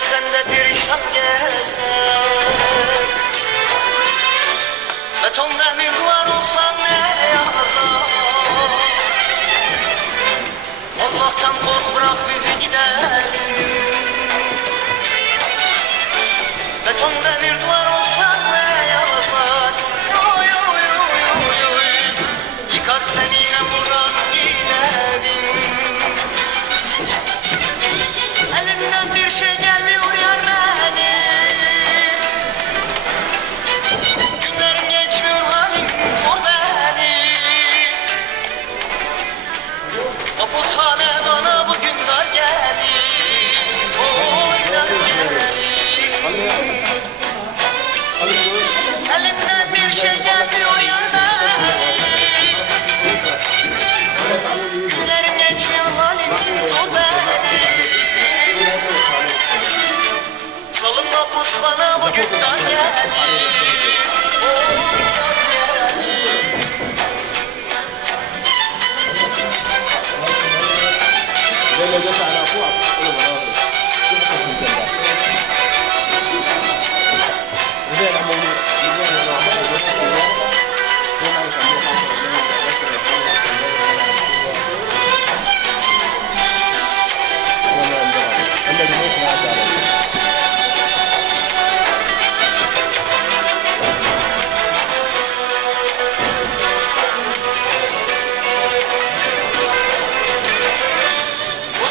Sende bir şan gezer, beton demir duvar olsan ne yazar? Allah'tan kork, bırak bizi gidelim. Beton demir duvar olsan ne yazar? Oy oy oy oy oy, yıkar seni yine buradan gidelim. Elimden bir şey gelmiyor yar benim, günlerim geçmiyor halim zor benim. Hapushane bana bugün dar gelir, oy dar gelir. Elimden bir şey gelmiyor yar benim, günlerim geçmiyor halim zor benim. Kalın hapus bana bugün dar gelir, oy dar gelir.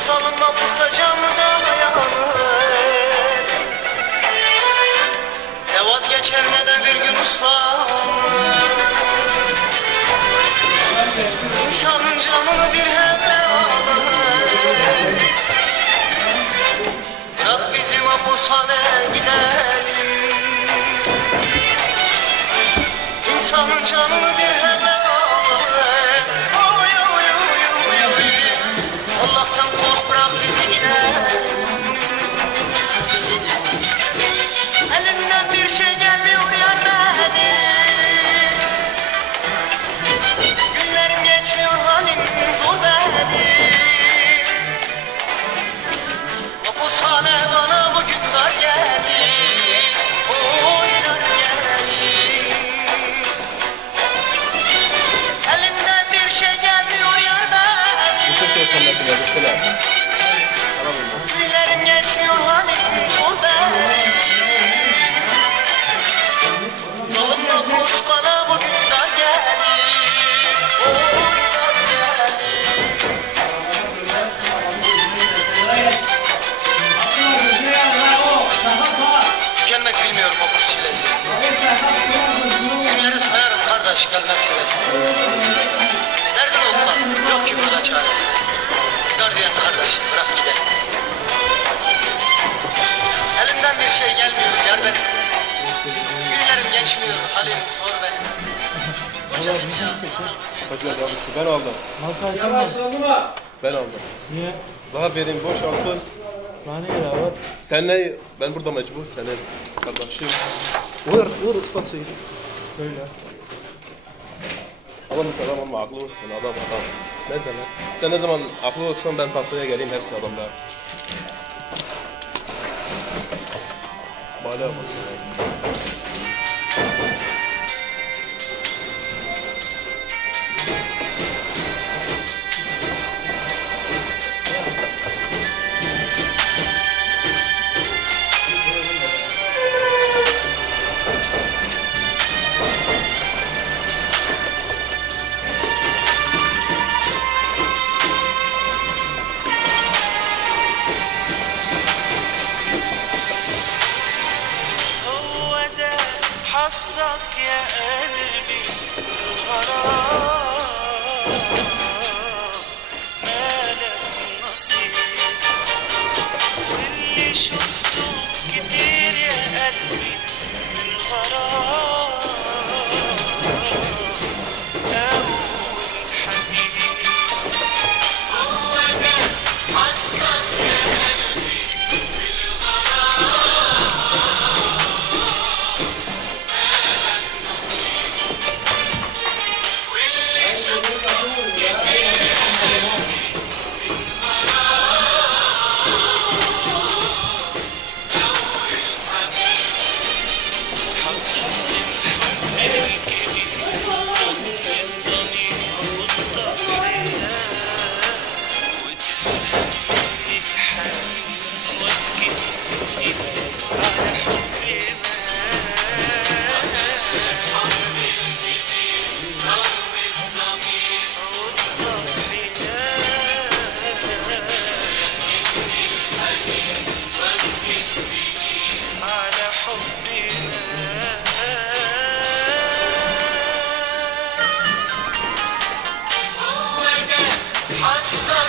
Salınma pusacağımı da dayanır, ne vazgeçer ne de bir gün uslanır. İnsanın canını bir hemle alır, bırak bizim hapushaneye gidelim. İnsanın canını bir hemle alır, oy oy oy oy oy. Allah'tan kork, bırak bizi gidelim. Elimden bir şey gelmiyor yar benim, günlerim geçmiyor halim zor benim. Hapushane bana bugün dar gelir, oy dar gelir. Elimden bir şey gelmiyor yar benim, günlerim geçmiyor halim zor benim. Zalim hapus bana bugün dar gelir, oy dar gelir. Tükenmek bilmiyor hapus çilesi, günleri sayarım kardeş gelmez süresi. Derdin olsa yok ki burada çaresi, gardiyan kardeş bırak gidelim. Elimden bir şey gelmiyor yar benim, günlerim geçmiyor halim zor benim. Hacı abisi ben aldım. Nasıl alsam mı? Ben aldım. Niye? Daha vereyim boş altın. Bana ne ya var? Senle ben burada mecbur senin kardeşim. Uğur usta söyle. Böyle. Adam aklı olsun adam. Ne zaman? Sen ne zaman aklı olsan ben tahtaya geleyim hepsi adamlar. Bala bak. شفته كتير يا قلبي من غرام أول حبيب هو ده حظك يا قلبي واللي شفته على حبنا هو ده حظك